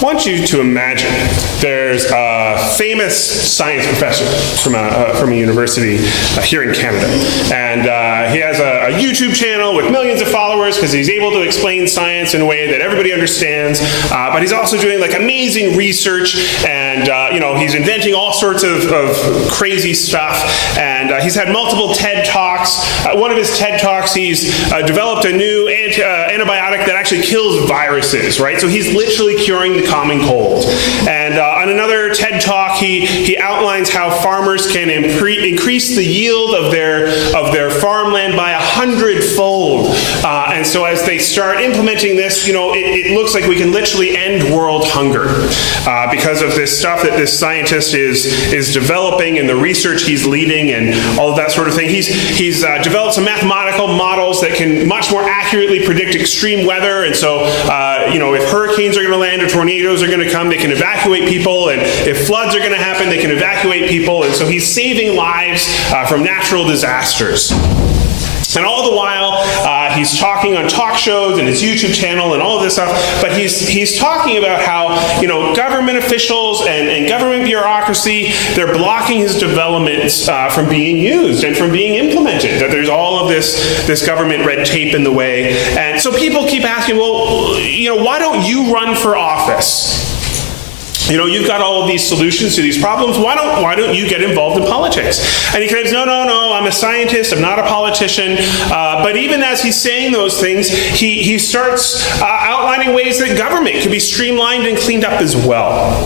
I want you to imagine there's a famous science professor from a university here in Canada. And he has a YouTube channel with millions of followers because he's able to explain science in a way that everybody understands. But he's also doing like amazing research, and he's inventing all sorts of crazy stuff. And he's had multiple TED Talks. One of his TED Talks, he's developed a new antibiotic that actually kills viruses, right? So he's literally curing the common cold. And on another TED Talk, he outlines how farmers can increase the yield of their farmland by 100-fold. And so as they start implementing this, it looks like we can literally end world hunger because of this stuff that this scientist is developing and the research he's leading and all of that sort of thing. He's developed some mathematical models that can much more accurately predict extreme weather. And so, if hurricanes are going to land or tornadoes are going to come, they can evacuate people. And if floods are going to happen, they can evacuate people. And so he's saving lives from natural disasters. And all the while, he's talking on talk shows and his YouTube channel and all of this stuff, but he's talking about how, government officials and government bureaucracy, they're blocking his developments from being used and from being implemented, that there's all of this government red tape in the way. And so people keep asking, well, why don't you run for office? You've got all of these solutions to these problems. Why don't you get involved in politics? And he claims, no, I'm a scientist. I'm not a politician. But even as he's saying those things, he starts outlining ways that government could be streamlined and cleaned up as well.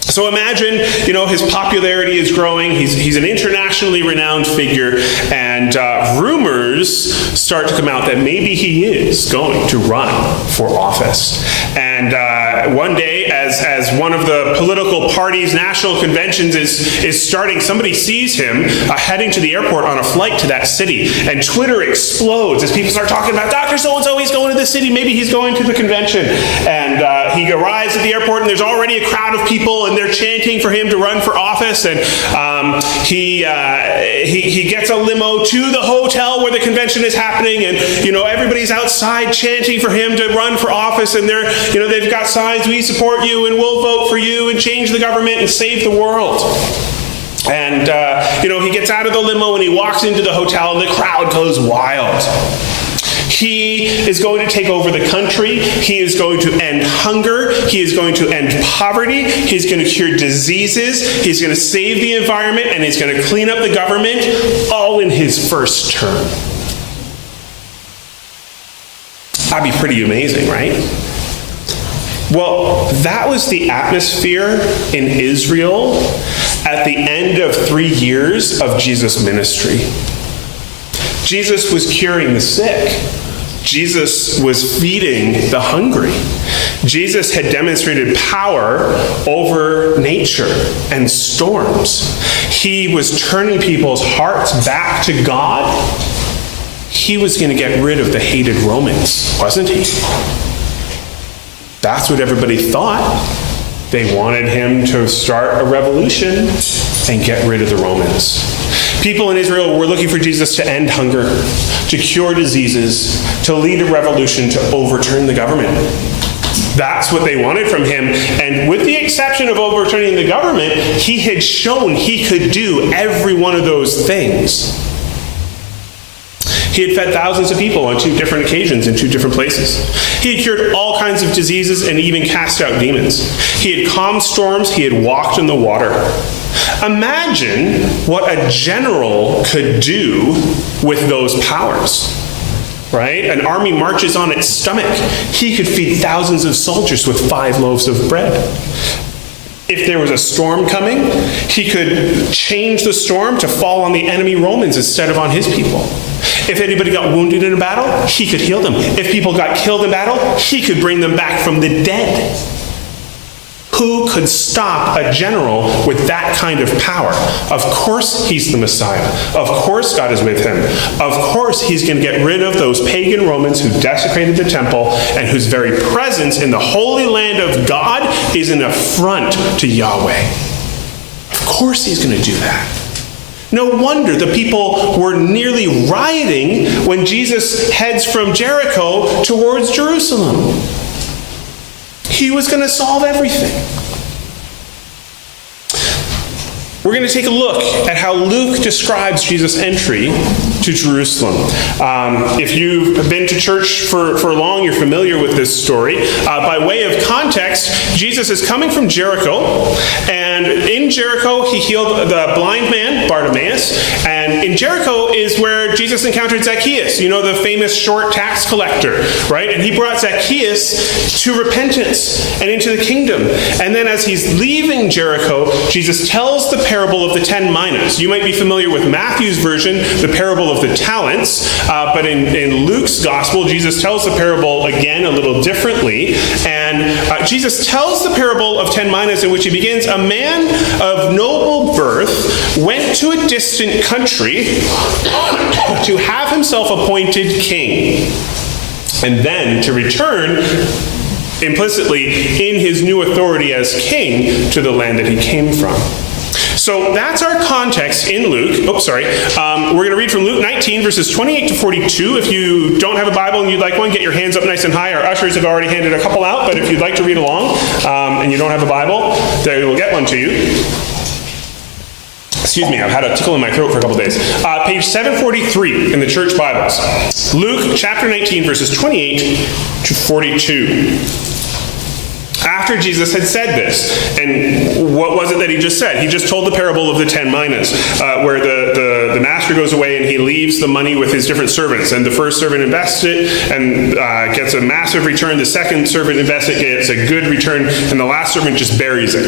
So imagine, his popularity is growing. He's an internationally renowned figure, and rumors start to come out that maybe he is going to run for office. And one day, as one of the political parties' national conventions is starting, somebody sees him heading to the airport on a flight to that city, and Twitter explodes as people start talking about Dr. So-and-so, he's going to the city, maybe he's going to the convention. And he arrives at the airport, and there's already a crowd of people, and they're chanting for him to run for office. And he gets a limo to the hotel where the convention is happening, and everybody's outside chanting for him to run for office, and they've got signs, we support you and we'll vote for you and change the government and save the world. And he gets out of the limo and he walks into the hotel, and the crowd goes wild. He is going to take over the country. He is going to end hunger. He is going to end poverty. He's going to cure diseases. He's going to save the environment, and he's going to clean up the government, all in his first term. That'd be pretty amazing, right? Well, that was the atmosphere in Israel at the end of 3 years of Jesus' ministry. Jesus was curing the sick. Jesus was feeding the hungry. Jesus had demonstrated power over nature and storms. He was turning people's hearts back to God. He was going to get rid of the hated Romans, wasn't he? That's what everybody thought. They wanted him to start a revolution and get rid of the Romans. People in Israel were looking for Jesus to end hunger, to cure diseases, to lead a revolution, to overturn the government. That's what they wanted from him. And with the exception of overturning the government, he had shown he could do every one of those things. He had fed thousands of people on 2 different occasions in 2 different places. He had cured all kinds of diseases and even cast out demons. He had calmed storms. He had walked in the water. Imagine what a general could do with those powers, right? An army marches on its stomach. He could feed thousands of soldiers with 5 loaves of bread. If there was a storm coming, he could change the storm to fall on the enemy Romans instead of on his people. If anybody got wounded in a battle, he could heal them. If people got killed in battle, he could bring them back from the dead. Who could stop a general with that kind of power? Of course he's the Messiah. Of course God is with him. Of course he's going to get rid of those pagan Romans who desecrated the temple and whose very presence in the holy land of God is an affront to Yahweh. Of course he's going to do that. No wonder the people were nearly rioting when Jesus heads from Jericho towards Jerusalem. he was going to solve everything. We're going to take a look at how Luke describes Jesus' entry to Jerusalem. If you've been to church for long, you're familiar with this story. By way of context, Jesus is coming from Jericho, and in Jericho, he healed the blind man, Bartimaeus, and in Jericho is where Jesus encountered Zacchaeus, you know, the famous short tax collector, right? And he brought Zacchaeus to repentance and into the kingdom. And then as he's leaving Jericho, Jesus tells the parable of the 10 minas. You might be familiar with Matthew's version, the parable of the talents, but in Luke's gospel, Jesus tells the parable again a little differently. And Jesus tells the parable of 10 minas in which he begins, a man of noble birth went to a distant country to have himself appointed king, and then to return implicitly in his new authority as king to the land that he came from. So that's our context in Luke. We're going to read from Luke 19, verses 28 to 42. If you don't have a Bible and you'd like one, get your hands up nice and high. Our ushers have already handed a couple out, but if you'd like to read along and you don't have a Bible, they will get one to you. Excuse me, I've had a tickle in my throat for a couple days. Page 743 in the church Bibles. Luke chapter 19, verses 28 to 42. After Jesus had said this, and what was it that he just said? He just told the parable of the 10 minas, where the master goes away and he leaves the money with his different servants. And the first servant invests it and gets a massive return. The second servant invests it, gets a good return. And the last servant just buries it.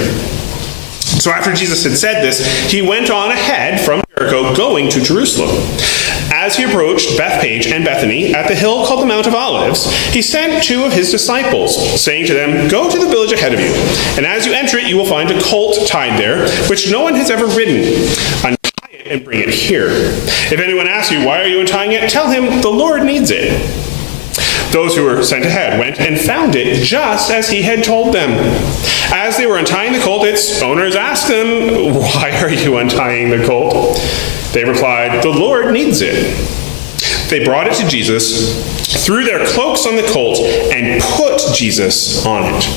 So after Jesus had said this, he went on ahead from Jericho, going to Jerusalem. As he approached Bethpage and Bethany at the hill called the Mount of Olives, he sent 2 of his disciples, saying to them, "Go to the village ahead of you, and as you enter it, you will find a colt tied there, which no one has ever ridden. Untie it and bring it here. If anyone asks you, 'Why are you untying it?' tell him, 'The Lord needs it.'" Those who were sent ahead went and found it just as he had told them. As they were untying the colt, its owners asked them, "Why are you untying the colt?" They replied, "The Lord needs it." They brought it to Jesus, threw their cloaks on the colt, and put Jesus on it.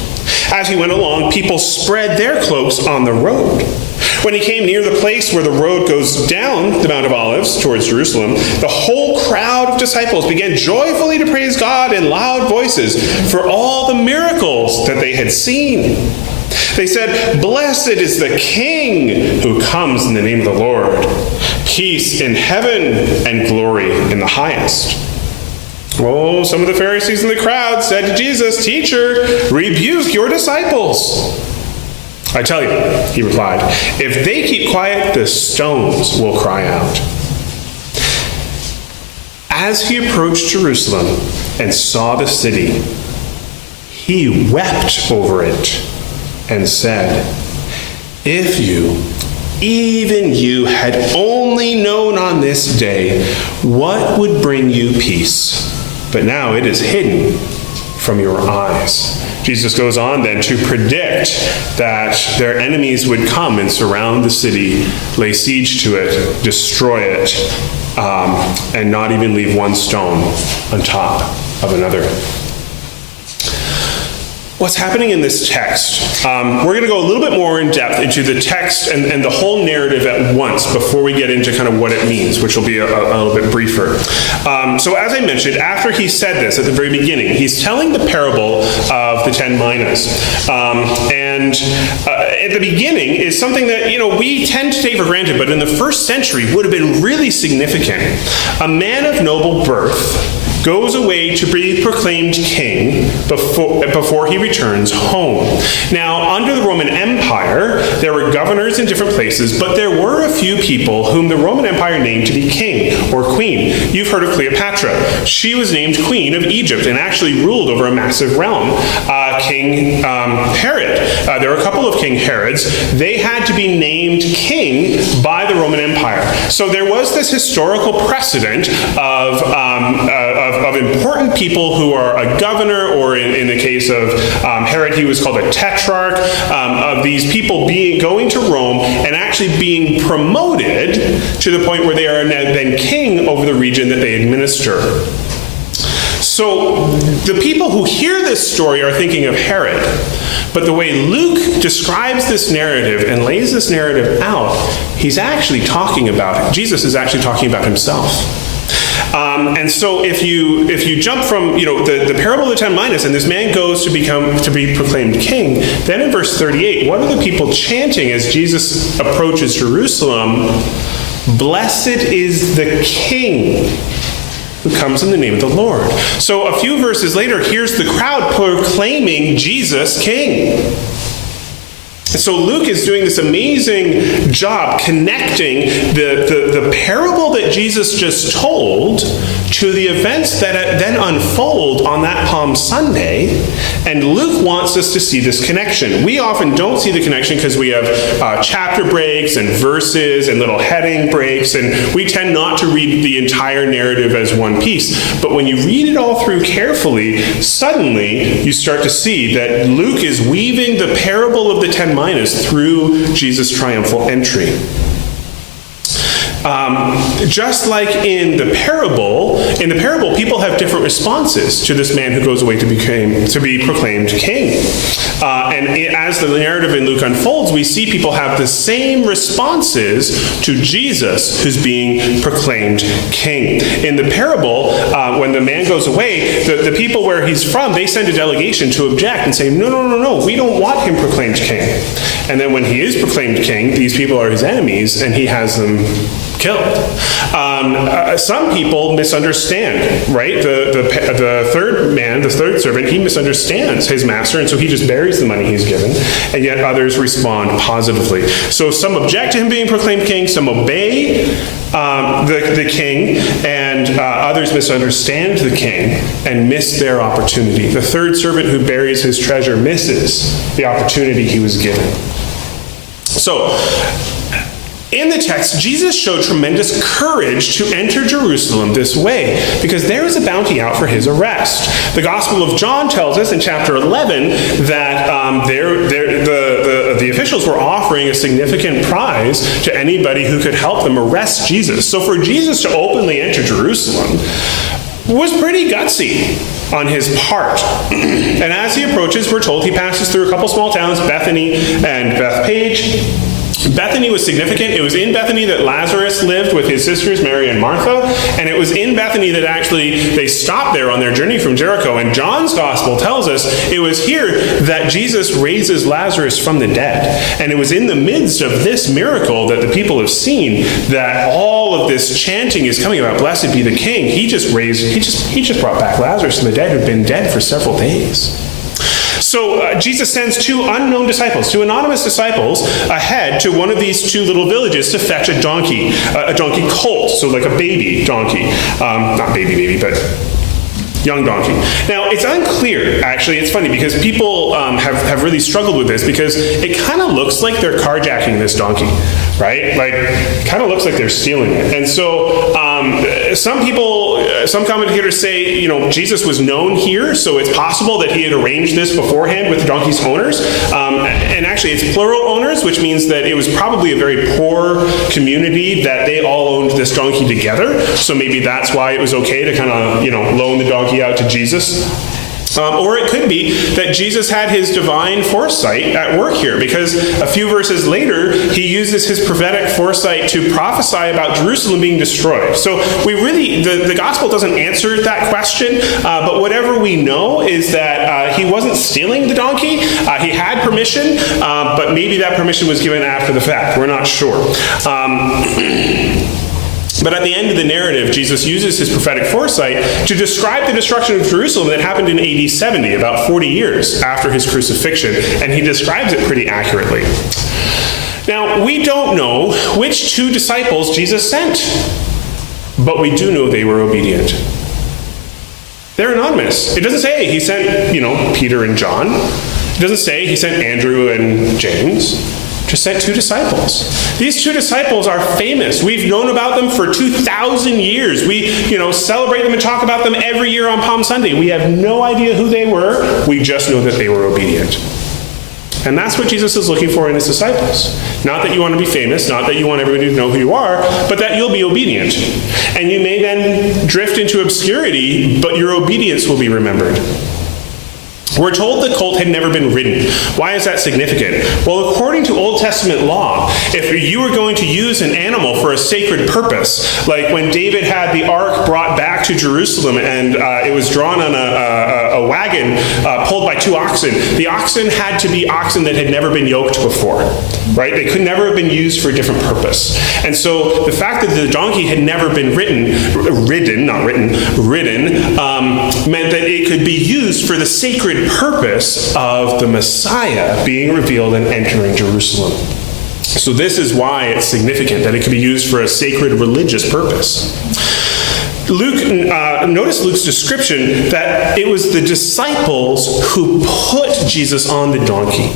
As he went along, people spread their cloaks on the road. When he came near the place where the road goes down the Mount of Olives towards Jerusalem, the whole crowd of disciples began joyfully to praise God in loud voices for all the miracles that they had seen. They said, "Blessed is the King who comes in the name of the Lord. Peace in heaven and glory in the highest." Oh, some of the Pharisees in the crowd said to Jesus, "Teacher, rebuke your disciples." "I tell you," he replied, "if they keep quiet, the stones will cry out." As he approached Jerusalem and saw the city, he wept over it and said, "If you, even you, had only known on this day what would bring you peace, but now it is hidden from your eyes." Jesus goes on then to predict that their enemies would come and surround the city, lay siege to it, destroy it, and not even leave one stone on top of another. What's happening in this text? We're going to go a little bit more in depth into the text and the whole narrative at once before we get into kind of what it means, which will be a little bit briefer. So as I mentioned, after he said this at the very beginning, he's telling the parable of the 10 minas. And at the beginning is something that, we tend to take for granted, but in the first century would have been really significant. A man of noble birth goes away to be proclaimed king before he returns home. Now, under the Roman Empire, there were governors in different places, but there were a few people whom the Roman Empire named to be king or queen. You've heard of Cleopatra. She was named queen of Egypt and actually ruled over a massive realm. King Herod. There were a couple of King Herods. They had to be named king by the Roman Empire. So there was this historical precedent of important people who are a governor, or in the case of Herod, he was called a tetrarch, of these people going to Rome and actually being promoted to the point where they are then king over the region that they administer. So the people who hear this story are thinking of Herod. But the way Luke describes this narrative and lays this narrative out, he's actually talking about it. Jesus is actually talking about himself. And so if you jump from the parable of the 10 minas, and this man goes to be proclaimed king, then in verse 38, what are the people chanting as Jesus approaches Jerusalem? Blessed is the King who comes in the name of the Lord. So a few verses later, here's the crowd proclaiming Jesus king. So Luke is doing this amazing job connecting the parable that Jesus just told to the events that then unfold on that Palm Sunday. And Luke wants us to see this connection. We often don't see the connection because we have chapter breaks and verses and little heading breaks, and we tend not to read the entire narrative as one piece. But when you read it all through carefully, suddenly you start to see that Luke is weaving the parable of the 10 minas through Jesus' triumphal entry. Just like in the parable, people have different responses to this man who goes away to be proclaimed king. And as the narrative in Luke unfolds, we see people have the same responses to Jesus who's being proclaimed king. In the parable, when the man goes away, the people where he's from, they send a delegation to object and say, no, we don't want him proclaimed king. And then when he is proclaimed king, these people are his enemies, and he has them killed. Some people misunderstand, right? The third man, the third servant, he misunderstands his master, and so he just buries the money he's given, and yet others respond positively. So some object to him being proclaimed king, some obey the king, and others misunderstand the king and miss their opportunity. The third servant who buries his treasure misses the opportunity he was given. So, in the text, Jesus showed tremendous courage to enter Jerusalem this way, because there is a bounty out for his arrest. The Gospel of John tells us in chapter 11 that the officials were offering a significant prize to anybody who could help them arrest Jesus. So for Jesus to openly enter Jerusalem was pretty gutsy on his part. And as he approaches, we're told he passes through a couple small towns, Bethany and Bethpage. Bethany was significant. It was in Bethany that Lazarus lived with his sisters, Mary and Martha, and it was in Bethany that actually they stopped there on their journey from Jericho. And John's gospel tells us it was here that Jesus raises Lazarus from the dead. And it was in the midst of this miracle that the people have seen that all of this chanting is coming about, blessed be the King. He just brought back Lazarus from the dead who'd been dead for several days. So Jesus sends two unknown disciples, two anonymous disciples, ahead to one of these two little villages to fetch a donkey colt, so like a baby donkey. Not baby, but young donkey. Now, it's unclear, actually. It's funny because people have really struggled with this because it kind of looks like they're carjacking this donkey, right? Like, kind of looks like they're stealing it. And so some commentators say, Jesus was known here, so it's possible that he had arranged this beforehand with the donkey's owners. And actually, it's plural owners, which means that it was probably a very poor community that they all owned this donkey together. So maybe that's why it was okay to kind of, loan the donkey out to Jesus. Or it could be that Jesus had his divine foresight at work here, because a few verses later, he uses his prophetic foresight to prophesy about Jerusalem being destroyed. So the gospel doesn't answer that question, but whatever we know is that he wasn't stealing the donkey. He had permission, but maybe that permission was given after the fact. We're not sure. But at the end of the narrative, Jesus uses his prophetic foresight to describe the destruction of Jerusalem that happened in AD 70, about 40 years after his crucifixion, and he describes it pretty accurately. Now, we don't know which two disciples Jesus sent, but we do know they were obedient. They're anonymous. It doesn't say he sent, Peter and John. It doesn't say he sent Andrew and James. Just sent two disciples. These two disciples are famous. We've known about them for 2,000 years. We, celebrate them and talk about them every year on Palm Sunday. We have no idea who they were. We just know that they were obedient. And that's what Jesus is looking for in his disciples. Not that you want to be famous, not that you want everybody to know who you are, but that you'll be obedient. And you may then drift into obscurity, but your obedience will be remembered. We're told the colt had never been ridden. Why is that significant? Well, according to Old Testament law, if you were going to use an animal for a sacred purpose, like when David had the ark brought back to Jerusalem and it was drawn on a wagon pulled by 2 oxen, the oxen had to be oxen that had never been yoked before, right? They could never have been used for a different purpose. And so the fact that the donkey had never been ridden meant that it could be used for the sacred purpose of the Messiah being revealed and entering Jerusalem. So this is why it's significant that it could be used for a sacred religious purpose. Notice Luke's description that it was the disciples who put Jesus on the donkey.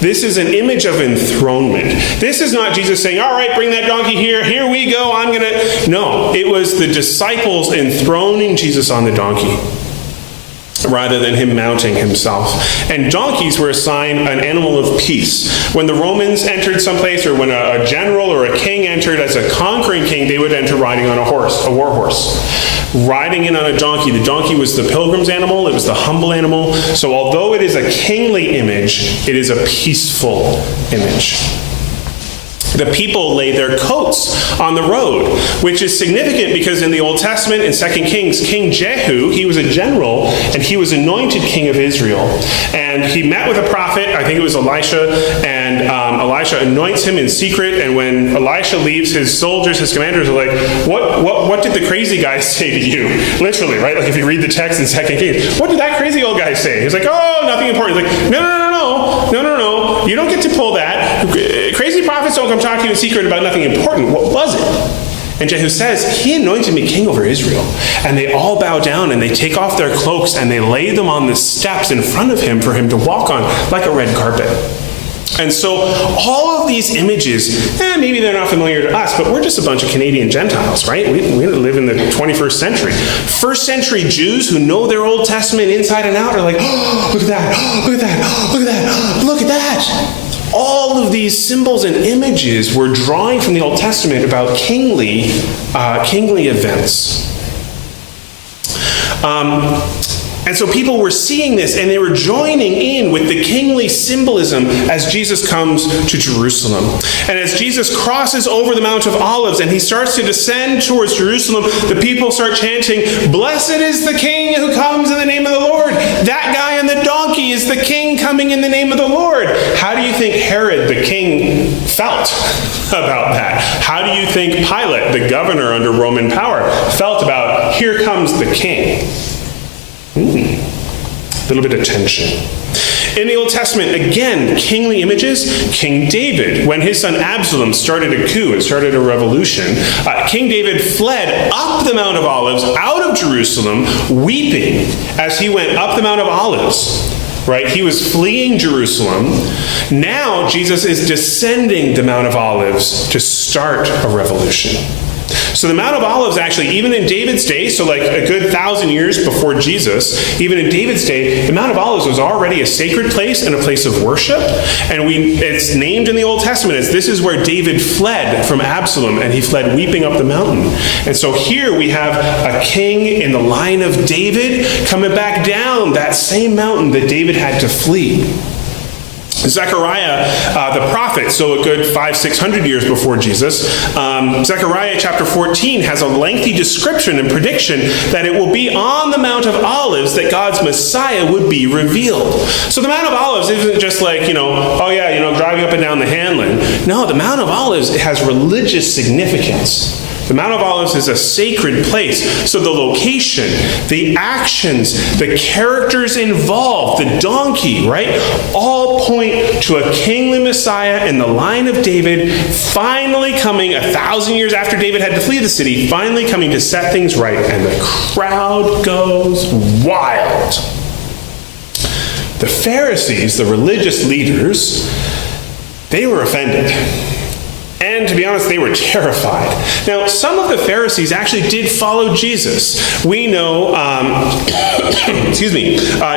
This is an image of enthronement. This is not Jesus saying, all right, bring that donkey here we go, No, it was the disciples enthroning Jesus on the donkey, rather than him mounting himself. And donkeys were a sign, an animal of peace. When the Romans entered someplace, or when a general or a king entered as a conquering king, they would enter riding on a horse, a war horse. Riding in on a donkey. The donkey was the pilgrim's animal. It was the humble animal. So although it is a kingly image, it is a peaceful image. The people laid their coats on the road, which is significant because in the Old Testament, in 2 Kings, King Jehu, he was a general, and he was anointed king of Israel. And he met with a prophet, I think it was Elisha, and Elisha anoints him in secret, and when Elisha leaves, his soldiers, his commanders are like, what did the crazy guy say to you? Literally, right? Like if you read the text in 2 Kings, what did that crazy old guy say? He's like, oh, nothing important. He's like, no, you don't get to pull that. Crazy prophets don't come talk to you in secret about nothing important. What was it? And Jehu says, he anointed me king over Israel. And they all bow down and they take off their cloaks and they lay them on the steps in front of him for him to walk on like a red carpet. And so all of these images, maybe they're not familiar to us, but we're just a bunch of Canadian Gentiles, right? We live in the 21st century. First century Jews who know their Old Testament inside and out are like, oh, look at that, look at that, look at that, look at that. All of these symbols and images were drawing from the Old Testament about kingly events. And so people were seeing this and they were joining in with the kingly symbolism as Jesus comes to Jerusalem. And as Jesus crosses over the Mount of Olives and he starts to descend towards Jerusalem, the people start chanting, "Blessed is the King who comes in the name of the Lord. That guy on the donkey is the King coming in the name of the Lord." How do you think Herod the king felt about that? How do you think Pilate, the governor under Roman power, felt about, here comes the king? A little bit of tension. In the Old Testament, again, kingly images. King David, when his son Absalom started a coup and started a revolution, King David fled up the Mount of Olives out of Jerusalem, weeping as he went up the Mount of Olives. Right? He was fleeing Jerusalem. Now Jesus is descending the Mount of Olives to start a revolution. So the Mount of Olives actually, even in David's day, so like a good 1,000 years before Jesus, even in David's day, the Mount of Olives was already a sacred place and a place of worship. And it's named in the Old Testament as this is where David fled from Absalom, and he fled weeping up the mountain. And so here we have a king in the line of David coming back down that same mountain that David had to flee. Zechariah, the prophet, so a good 500-600 years before Jesus, Zechariah chapter 14 has a lengthy description and prediction that it will be on the Mount of Olives that God's Messiah would be revealed. So the Mount of Olives isn't just like, driving up and down the Handland. No, the Mount of Olives has religious significance. The Mount of Olives is a sacred place. So the location, the actions, the characters involved, the donkey, right, all point to a kingly Messiah in the line of David, finally coming 1,000 years after David had to flee the city, finally coming to set things right. And the crowd goes wild. The Pharisees, the religious leaders, they were offended. And to be honest, they were terrified. Now, some of the Pharisees actually did follow Jesus. We know,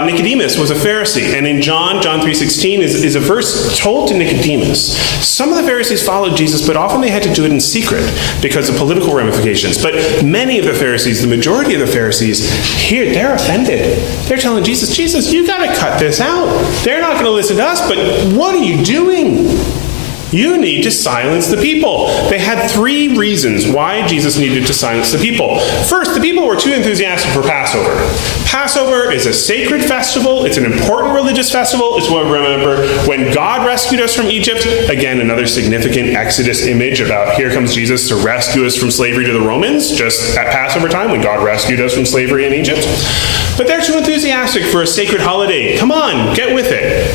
Nicodemus was a Pharisee. And in John 3:16 is a verse told to Nicodemus. Some of the Pharisees followed Jesus, but often they had to do it in secret because of political ramifications. But many of the Pharisees, the majority of the Pharisees, here, they're offended. They're telling Jesus, you got to cut this out. They're not going to listen to us, but what are you doing? You need to silence the people. They had 3 reasons why Jesus needed to silence the people. First, the people were too enthusiastic for Passover. Passover is a sacred festival. It's an important religious festival. It's what we remember when God rescued us from Egypt. Again, another significant Exodus image about here comes Jesus to rescue us from slavery to the Romans, just at Passover time when God rescued us from slavery in Egypt. But they're too enthusiastic for a sacred holiday. Come on, get with it.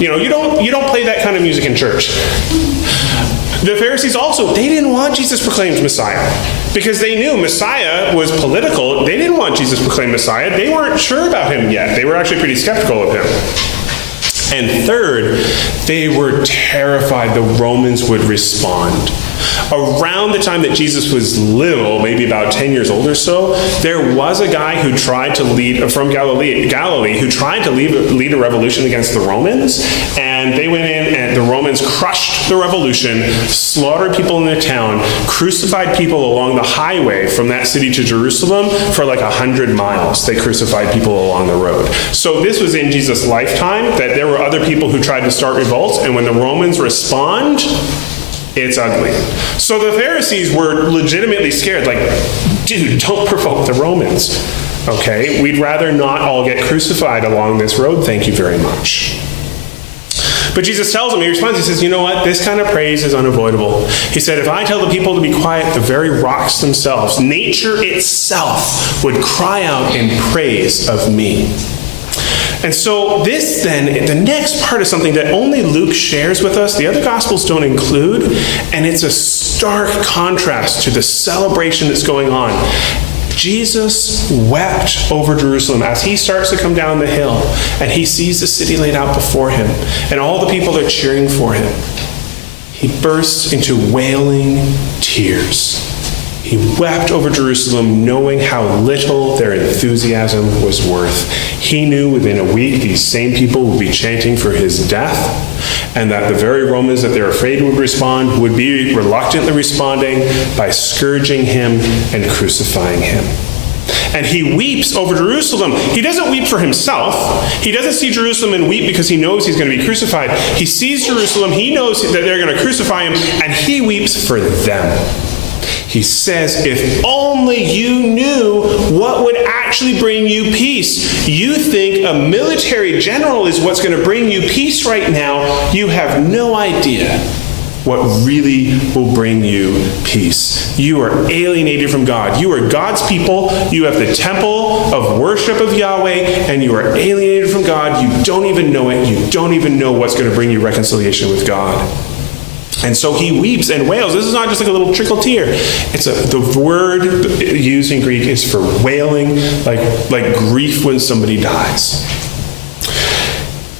You don't play that kind of music in church. The Pharisees also, they didn't want Jesus proclaimed Messiah because they knew Messiah was political. They didn't want Jesus proclaimed Messiah. They weren't sure about him yet. They were actually pretty skeptical of him. And third, they were terrified the Romans would respond. Around the time that Jesus was little, maybe about 10 years old or so, there was a guy who tried to lead, from Galilee, who tried to lead a revolution against the Romans. And they went in and the Romans crushed the revolution, slaughtered people in the town, crucified people along the highway from that city to Jerusalem for like 100 miles. They crucified people along the road. So this was in Jesus' lifetime, that there were other people who tried to start revolts, and when the Romans respond, it's ugly. So the Pharisees were legitimately scared, like, dude, don't provoke the Romans. Okay, we'd rather not all get crucified along this road, thank you very much. But Jesus tells them, he responds, he says, you know what, this kind of praise is unavoidable. He said, if I tell the people to be quiet, the very rocks themselves, nature itself, would cry out in praise of me. And so this then, the next part is something that only Luke shares with us, the other Gospels don't include, and it's a stark contrast to the celebration that's going on. Jesus wept over Jerusalem as he starts to come down the hill, and he sees the city laid out before him, and all the people are cheering for him. He bursts into wailing tears. He wept over Jerusalem, knowing how little their enthusiasm was worth. He knew within a week these same people would be chanting for his death, and that the very Romans that they're afraid would respond would be reluctantly responding by scourging him and crucifying him. And he weeps over Jerusalem. He doesn't weep for himself. He doesn't see Jerusalem and weep because he knows he's going to be crucified. He sees Jerusalem, he knows that they're going to crucify him, and he weeps for them. He says, if only you knew what would actually bring you peace. You think a military general is what's going to bring you peace right now. You have no idea what really will bring you peace. You are alienated from God. You are God's people. You have the temple of worship of Yahweh, and you are alienated from God. You don't even know it. You don't even know what's going to bring you reconciliation with God. And so he weeps and wails. This is not just like a little trickle tear. It's the word used in Greek is for wailing, like grief when somebody dies.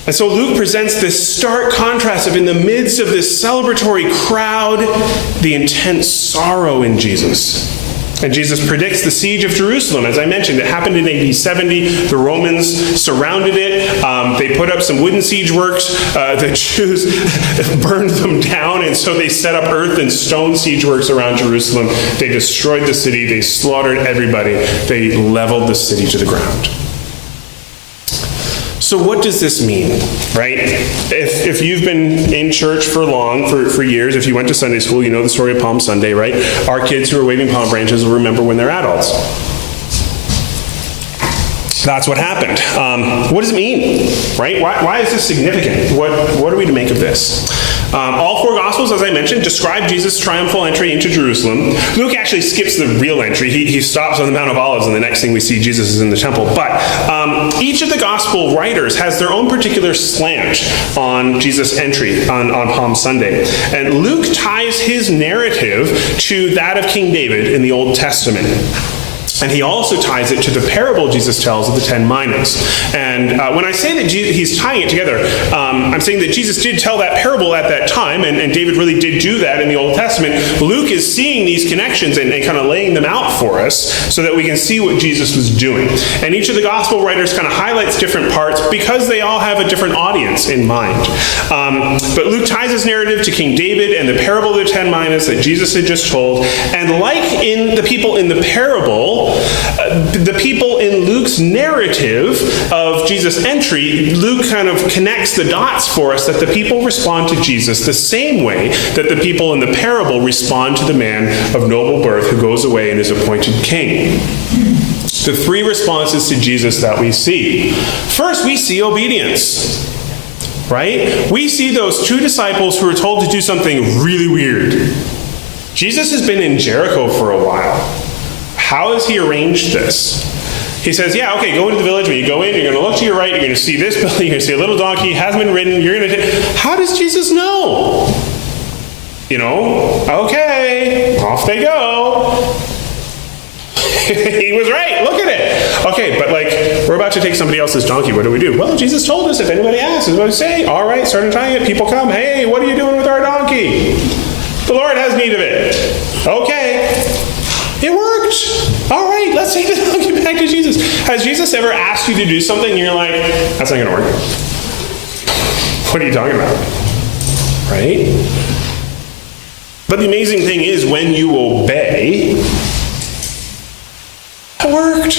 And so Luke presents this stark contrast of, in the midst of this celebratory crowd, the intense sorrow in Jesus. And Jesus predicts the siege of Jerusalem. As I mentioned, it happened in AD 70. The Romans surrounded it. They put up some wooden siege works. The Jews burned them down, and so they set up earth and stone siege works around Jerusalem. They destroyed the city. They slaughtered everybody. They leveled the city to the ground. So what does this mean, right? If you've been in church for years, if you went to Sunday school, you know the story of Palm Sunday, right? Our kids who are waving palm branches will remember when they're adults. That's what happened. What does it mean, right? Why is this significant? What are we to make of this? All 4 Gospels, as I mentioned, describe Jesus' triumphal entry into Jerusalem. Luke actually skips the real entry. He stops on the Mount of Olives, and the next thing we see, Jesus is in the temple. But each of the Gospel writers has their own particular slant on Jesus' entry on Palm Sunday. And Luke ties his narrative to that of King David in the Old Testament. And he also ties it to the parable Jesus tells of the 10 minas. And when I say that he's tying it together, I'm saying that Jesus did tell that parable at that time, and David really did do that in the Old Testament. Luke is seeing these connections and kind of laying them out for us so that we can see what Jesus was doing. And each of the gospel writers kind of highlights different parts because they all have a different audience in mind. But Luke ties his narrative to King David and the parable of the 10 minas that Jesus had just told. And like in the people in the parable, the people in Luke's narrative of Jesus' entry, Luke kind of connects the dots for us that the people respond to Jesus the same way that the people in the parable respond to the man of noble birth who goes away and is appointed king. The three responses to Jesus that we see. First, we see obedience. Right? We see those two disciples who are told to do something really weird. Jesus has been in Jericho for a while. How has he arranged this? He says, yeah, okay, go into the village. When you go in, you're going to look to your right, you're going to see this building, you're going to see a little donkey, hasn't been ridden, you're going to... How does Jesus know? Okay, off they go. He was right, look at it. Okay, but we're about to take somebody else's donkey. What do we do? Well, Jesus told us if anybody asks, is what we say. All right, start untying it. People come. Hey, what are you doing with our donkey? The Lord has need of it. Okay. It worked. All right, let's take the donkey back to Jesus. Has Jesus ever asked you to do something and you're like, that's not going to work? What are you talking about? Right? But the amazing thing is when you obey, it worked.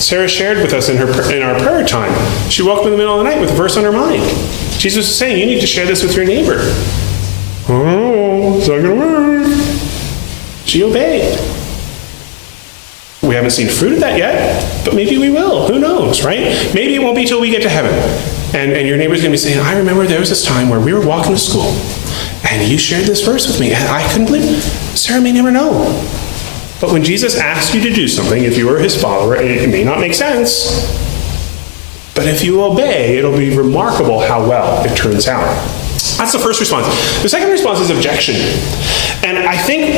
Sarah shared with us in our prayer time. She woke up in the middle of the night with a verse on her mind. Jesus was saying, you need to share this with your neighbor. Oh, it's not going to work. She obeyed. We haven't seen fruit of that yet, but maybe we will. Who knows, right? Maybe it won't be till we get to heaven. And your neighbor's going to be saying, I remember there was this time where we were walking to school, and you shared this verse with me, and I couldn't believe it. Sarah may never know. But when Jesus asks you to do something, if you are his follower, it may not make sense, but if you obey, it'll be remarkable how well it turns out. That's the first response. The second response is objection. And I think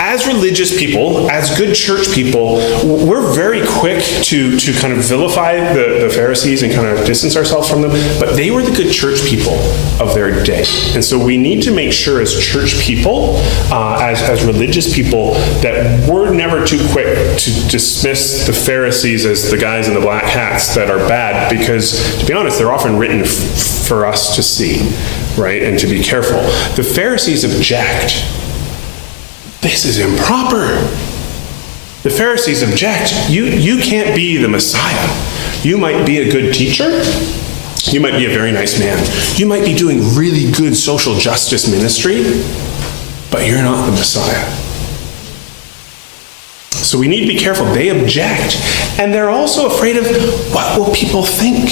as religious people, as good church people, we're very quick to kind of vilify the Pharisees and kind of distance ourselves from them, but they were the good church people of their day. And so we need to make sure as church people, as religious people, that we're never too quick to dismiss the Pharisees as the guys in the black hats that are bad, because to be honest, they're often written for us to see. Right? And to be careful. The Pharisees object. This is improper. The Pharisees object. You can't be the Messiah. You might be a good teacher. You might be a very nice man. You might be doing really good social justice ministry, but you're not the Messiah. So we need to be careful. They object. And they're also afraid of what will people think?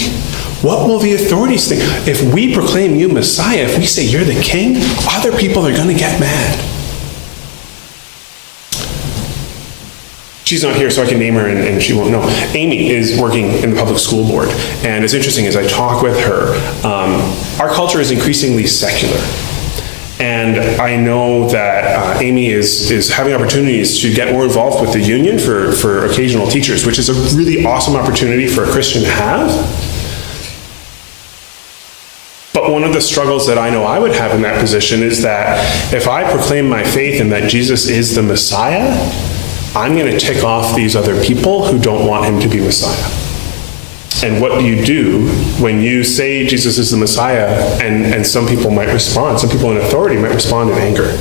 What will the authorities think? If we proclaim you Messiah, if we say you're the king, other people are going to get mad. She's not here, so I can name her and she won't know. Amy is working in the public school board. And it's interesting, as I talk with her, our culture is increasingly secular. And I know that Amy is having opportunities to get more involved with the union for occasional teachers, which is a really awesome opportunity for a Christian to have. But one of the struggles that I know I would have in that position is that if I proclaim my faith and that Jesus is the Messiah, I'm going to tick off these other people who don't want him to be Messiah. And what do you do when you say Jesus is the Messiah and some people might respond, some people in authority might respond in anger?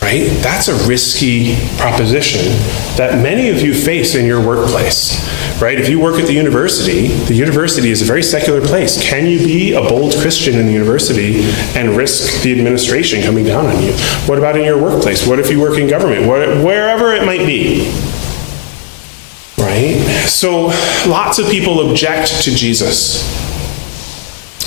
Right? That's a risky proposition that many of you face in your workplace. Right? If you work at the university is a very secular place. Can you be a bold Christian in the university and risk the administration coming down on you? What about in your workplace? What if you work in government? Wherever it might be. Right? So lots of people object to Jesus.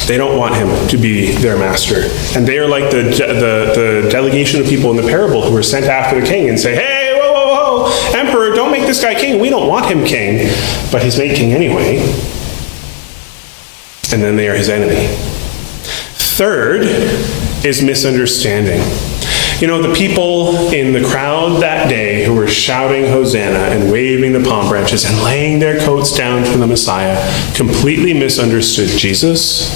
They don't want him to be their master. And they are like the delegation of people in the parable who are sent after the king and say, hey, whoa, whoa, whoa, emperor, don't make this guy king. We don't want him king. But he's made king anyway. And then they are his enemy. Third is misunderstanding. You know, the people in the crowd that day who were shouting Hosanna and waving the palm branches and laying their coats down for the Messiah completely misunderstood Jesus.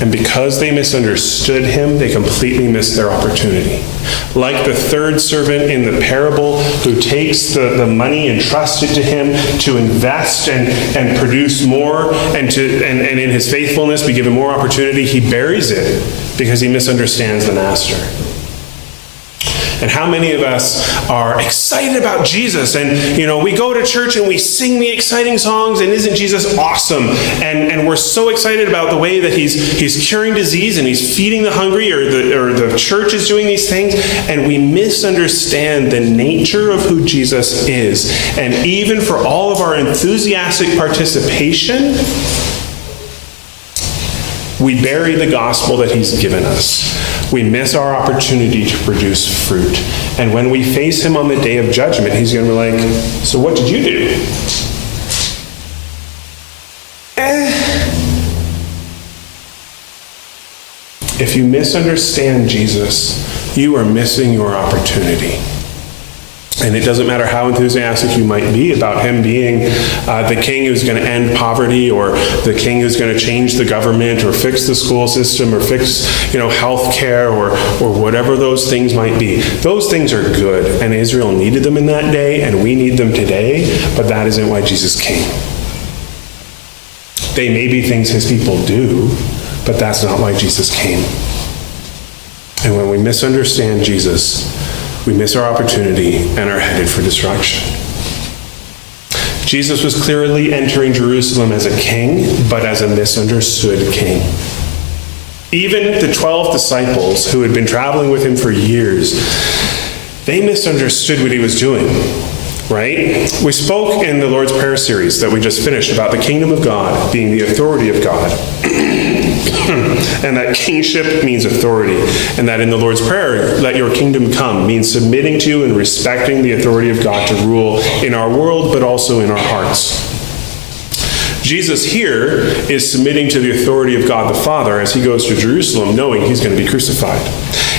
And because they misunderstood him, they completely missed their opportunity. Like the third servant in the parable who takes the money and trusts it to him to invest and produce more, and in his faithfulness be given more opportunity, he buries it because he misunderstands the master. And how many of us are excited about Jesus? And, you know, we go to church and we sing the exciting songs, and isn't Jesus awesome? And we're so excited about the way that he's curing disease and he's feeding the hungry, or the church is doing these things, and we misunderstand the nature of who Jesus is. And even for all of our enthusiastic participation, we bury the gospel that he's given us. We miss our opportunity to produce fruit. And when we face him on the day of judgment, he's going to be like, so what did you do? If you misunderstand Jesus, you are missing your opportunity. And it doesn't matter how enthusiastic you might be about him being the king who's going to end poverty, or the king who's going to change the government, or fix the school system, or fix, health care, or whatever those things might be. Those things are good, and Israel needed them in that day, and we need them today, but that isn't why Jesus came. They may be things his people do, but that's not why Jesus came. And when we misunderstand Jesus, we miss our opportunity and are headed for destruction. Jesus was clearly entering Jerusalem as a king, but as a misunderstood king. Even the 12 disciples who had been traveling with him for years, they misunderstood what he was doing, right? We spoke in the Lord's Prayer series that we just finished about the kingdom of God being the authority of God. And that kingship means authority. And that in the Lord's Prayer, let your kingdom come, means submitting to and respecting the authority of God to rule in our world, but also in our hearts. Jesus here is submitting to the authority of God the Father as he goes to Jerusalem, knowing he's going to be crucified.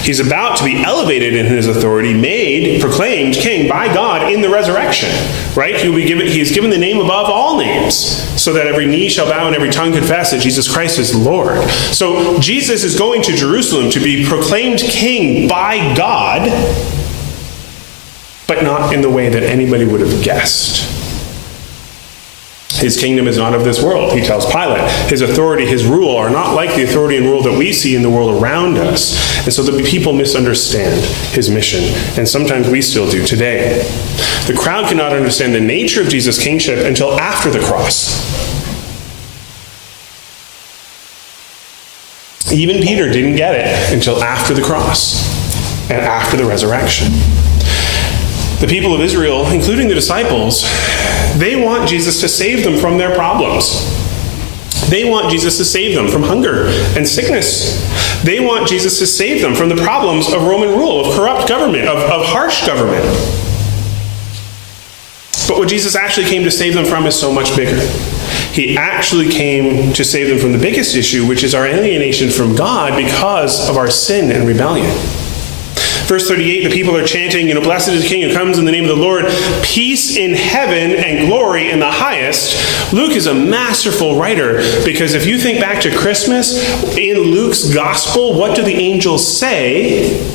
He's about to be elevated in his authority, proclaimed king by God in the resurrection, right? He is given the name above all names, so that every knee shall bow and every tongue confess that Jesus Christ is Lord. So Jesus is going to Jerusalem to be proclaimed king by God, but not in the way that anybody would have guessed. His kingdom is not of this world, he tells Pilate. His authority, his rule are not like the authority and rule that we see in the world around us. And so the people misunderstand his mission, and sometimes we still do today. The crowd cannot understand the nature of Jesus' kingship until after the cross. Even Peter didn't get it until after the cross and after the resurrection. The people of Israel, including the disciples, they want Jesus to save them from their problems. They want Jesus to save them from hunger and sickness. They want Jesus to save them from the problems of Roman rule, of corrupt government, of harsh government. But what Jesus actually came to save them from is so much bigger. He actually came to save them from the biggest issue, which is our alienation from God because of our sin and rebellion. Verse 38, the people are chanting, blessed is the King who comes in the name of the Lord, peace in heaven and glory in the highest. Luke is a masterful writer, because if you think back to Christmas, in Luke's gospel, what do the angels say?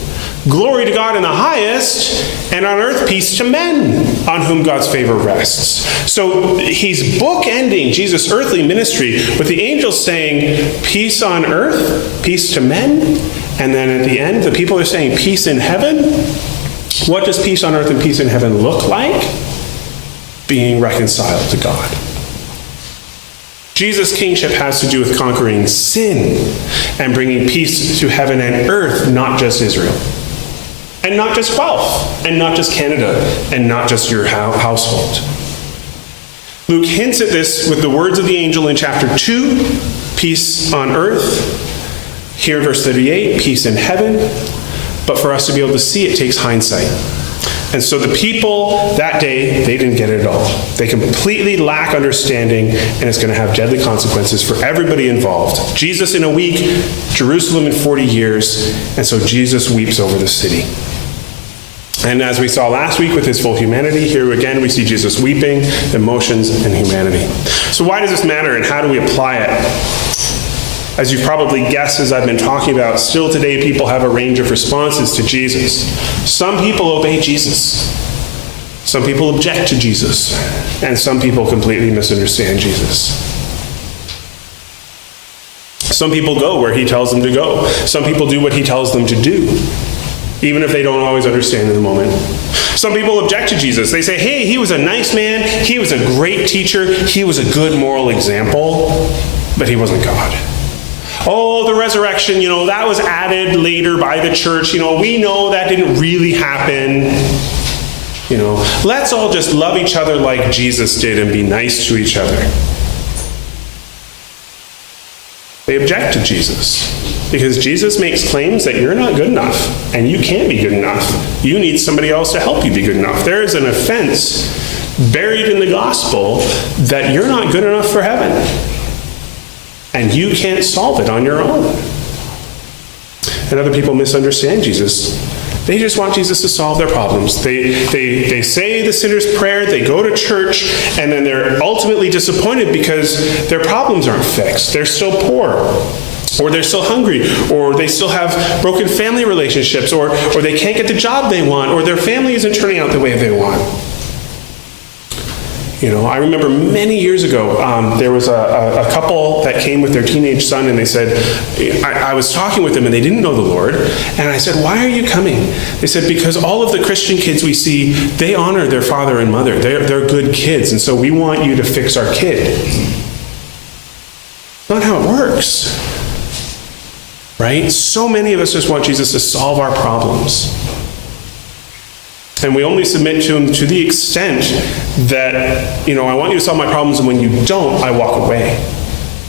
Glory to God in the highest, and on earth peace to men, on whom God's favor rests. So he's bookending Jesus' earthly ministry with the angels saying, peace on earth, peace to men. And then at the end, the people are saying peace in heaven. What does peace on earth and peace in heaven look like? Being reconciled to God. Jesus' kingship has to do with conquering sin and bringing peace to heaven and earth, not just Israel. And not just Guelph, and not just Canada, and not just your household. Luke hints at this with the words of the angel in chapter 2, peace on earth. Here in verse 38, peace in heaven. But for us to be able to see, it takes hindsight. And so the people that day, they didn't get it at all. They completely lack understanding, and it's going to have deadly consequences for everybody involved. Jesus in a week, Jerusalem in 40 years, and so Jesus weeps over the city. And as we saw last week with his full humanity, here again we see Jesus weeping, emotions, and humanity. So why does this matter, and how do we apply it? As you've probably guessed as I've been talking about, still today people have a range of responses to Jesus. Some people obey Jesus. Some people object to Jesus. And some people completely misunderstand Jesus. Some people go where he tells them to go. Some people do what he tells them to do, even if they don't always understand in the moment. Some people object to Jesus. They say, hey, he was a nice man. He was a great teacher. He was a good moral example, but he wasn't God. Oh, the resurrection, that was added later by the church. We know that didn't really happen. Let's all just love each other like Jesus did and be nice to each other. They object to Jesus because Jesus makes claims that you're not good enough and you can't be good enough. You need somebody else to help you be good enough. There is an offense buried in the gospel that you're not good enough for heaven. And you can't solve it on your own. And other people misunderstand Jesus. They just want Jesus to solve their problems. They say the sinner's prayer, they go to church, and then they're ultimately disappointed because their problems aren't fixed. They're still poor, or they're still hungry, or they still have broken family relationships, or they can't get the job they want, or their family isn't turning out the way they want. I remember many years ago, there was a couple that came with their teenage son, and they said, I was talking with them, and they didn't know the Lord. And I said, why are you coming? They said, because all of the Christian kids we see, they honor their father and mother. They're good kids, and so we want you to fix our kid. Not how it works, right? So many of us just want Jesus to solve our problems. And we only submit to him to the extent that, I want you to solve my problems, and when you don't, I walk away.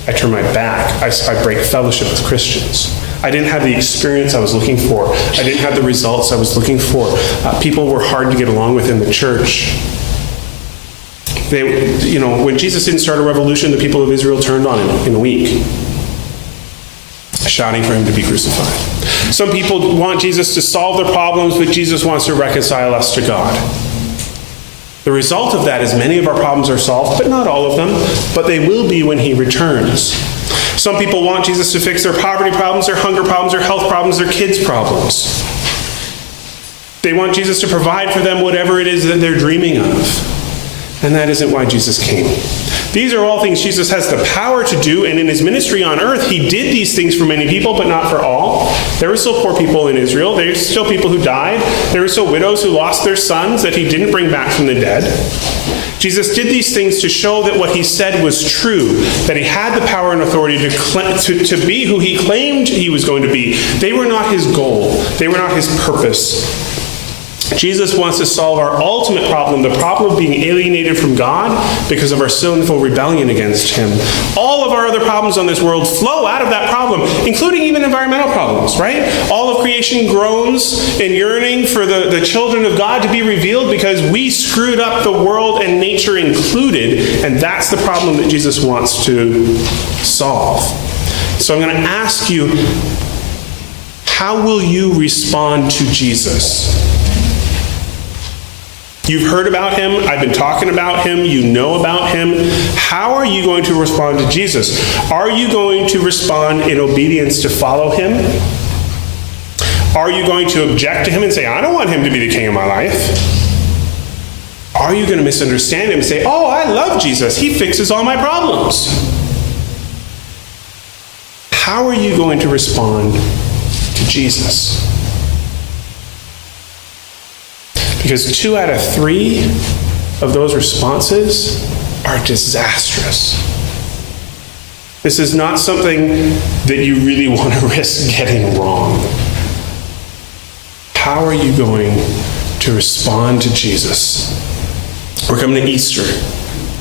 I turn my back. I break fellowship with Christians. I didn't have the experience I was looking for. I didn't have the results I was looking for. People were hard to get along with in the church. When Jesus didn't start a revolution, the people of Israel turned on him in a week, shouting for him to be crucified. Some people want Jesus to solve their problems, but Jesus wants to reconcile us to God. The result of that is many of our problems are solved, but not all of them, but they will be when he returns. Some people want Jesus to fix their poverty problems, their hunger problems, their health problems, their kids' problems. They want Jesus to provide for them whatever it is that they're dreaming of. And that isn't why Jesus came. These are all things Jesus has the power to do, and in his ministry on earth, he did these things for many people, but not for all. There were still poor people in Israel. There were still people who died. There were still widows who lost their sons that he didn't bring back from the dead. Jesus did these things to show that what he said was true, that he had the power and authority to be who he claimed he was going to be. They were not his goal. They were not his purpose. Jesus wants to solve our ultimate problem, the problem of being alienated from God because of our sinful rebellion against him. All of our other problems on this world flow out of that problem, including even environmental problems, right? All of creation groans in yearning for the children of God to be revealed because we screwed up the world and nature included, and that's the problem that Jesus wants to solve. So I'm going to ask you, how will you respond to Jesus? You've heard about him. I've been talking about him. You know about him. How are you going to respond to Jesus? Are you going to respond in obedience to follow him? Are you going to object to him and say, I don't want him to be the king of my life? Are you going to misunderstand him and say, oh, I love Jesus. He fixes all my problems? How are you going to respond to Jesus? Because 2 out of 3 of those responses are disastrous. This is not something that you really want to risk getting wrong. How are you going to respond to Jesus? We're coming to Easter,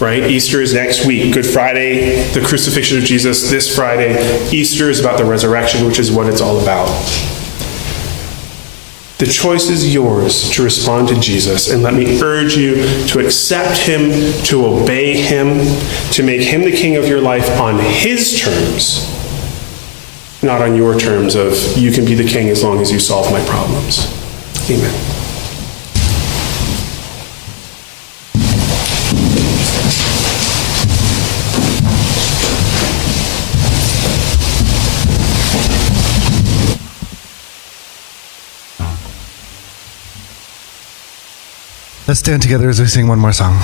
right? Easter is next week. Good Friday, the crucifixion of Jesus this Friday. Easter is about the resurrection, which is what it's all about. The choice is yours to respond to Jesus, and let me urge you to accept him, to obey him, to make him the king of your life on his terms, not on your terms of you can be the king as long as you solve my problems. Amen. Let's stand together as we sing one more song.